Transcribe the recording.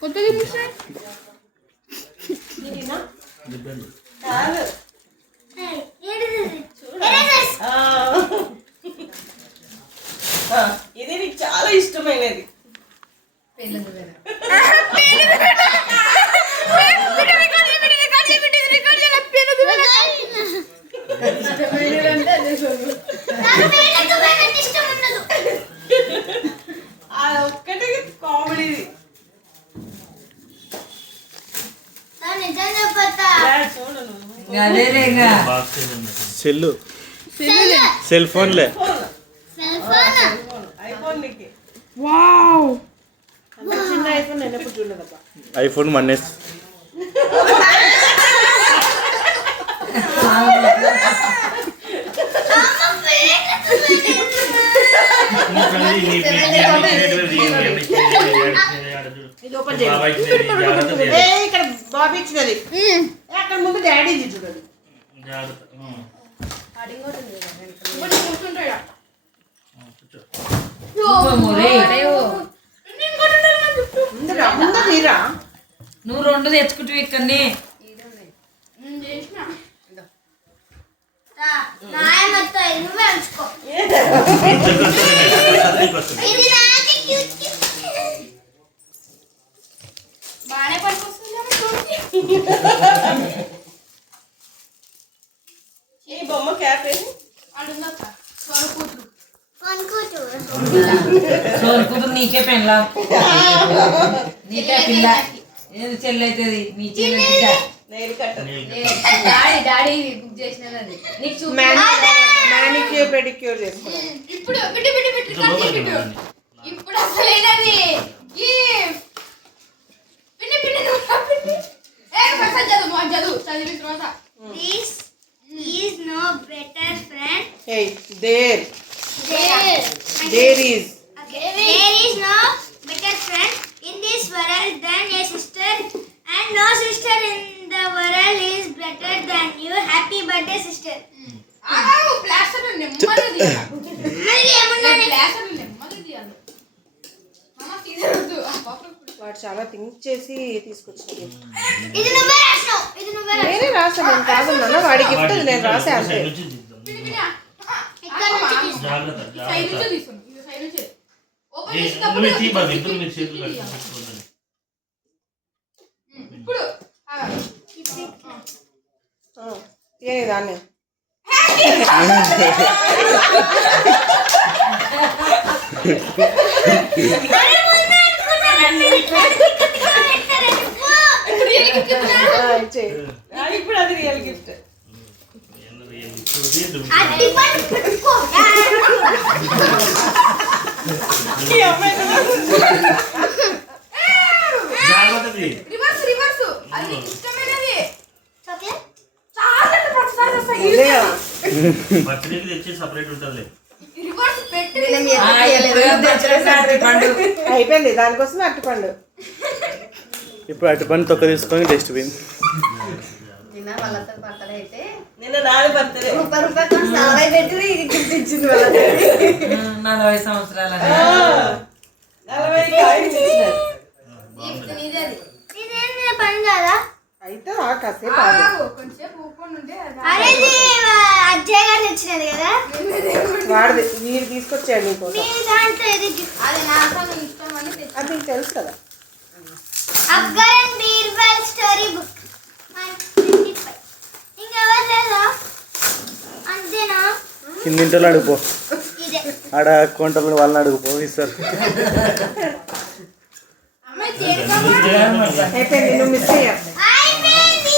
కొత్తగా ఇది నీకు చాలా ఇష్టమైనది. ఒక్కటే కామెడీ. సెల్ ఫోన్లే. చిన్న ఐఫోన్ నేను ఎప్పుడు చూడలేదబ్బా. ఐఫోన్ మన్నేస్ ఇక్కడ బాబీ ఇచ్చినది, అక్కడ ముందు డాడీ చూడండి. నువ్వు 2 తెచ్చుకుంటు ఇక్కడనే బాగానే పనికొస్తుంది. ఈ బొమ్మ క్యాప్ ఏది? సోను కూతురు నీకే పెళ్ళా, నీకే పిల్ల. ఏది చెల్లి అవుతుంది మీ చెల్లి. డాడీ బుక్ చేసినది నీకు మానిక్యూర్ పెడిక్యూర్ చేసుకున్నాను. ఇప్పుడు ఇప్పుడు అసలు ఏదది Hey, there is no better friend in this world than a sister, and no sister in the world is better than you. Happy birthday, sister. Plaster నెమ్మది వాడు చాలా థింక్ చేసి తీసుకొచ్చింది. ఇది నువ్వే రాసావు. నేనే రాసాను, నేను కాదన్నా. వాడి గిఫ్ట్ నేను రాసా అంతే. ఏది దాన్ని ఇప్పుడు అది రియల్ గిఫ్ట్. అయిపోయింది, దానికోసం అరటిపండు. ఇప్పుడు అరటిపండు తొక్క తీసుకొని డస్ట్బిన్. నిన్న 4 బర్త్డే 40 సంవత్సరాల పని కాదా అయితే కాసేపు అజ్జయ్ గారు తెచ్చినది కదా, వాడిది మీరు తీసుకొచ్చాడు నీకోసం. అది నీకు తెలుసు కదా. Akbar and Birbal story book. ఇంకెవరు లేదా? అంతేనా? కిందింటోళ్ళు అడుగుపో, ఇదే ఆడ అకౌంట్లో వాళ్ళని అడుగుపో ఇస్తారు. అయిపోయింది, నువ్వు మిస్ అయ్యావు. అయిపోయింది.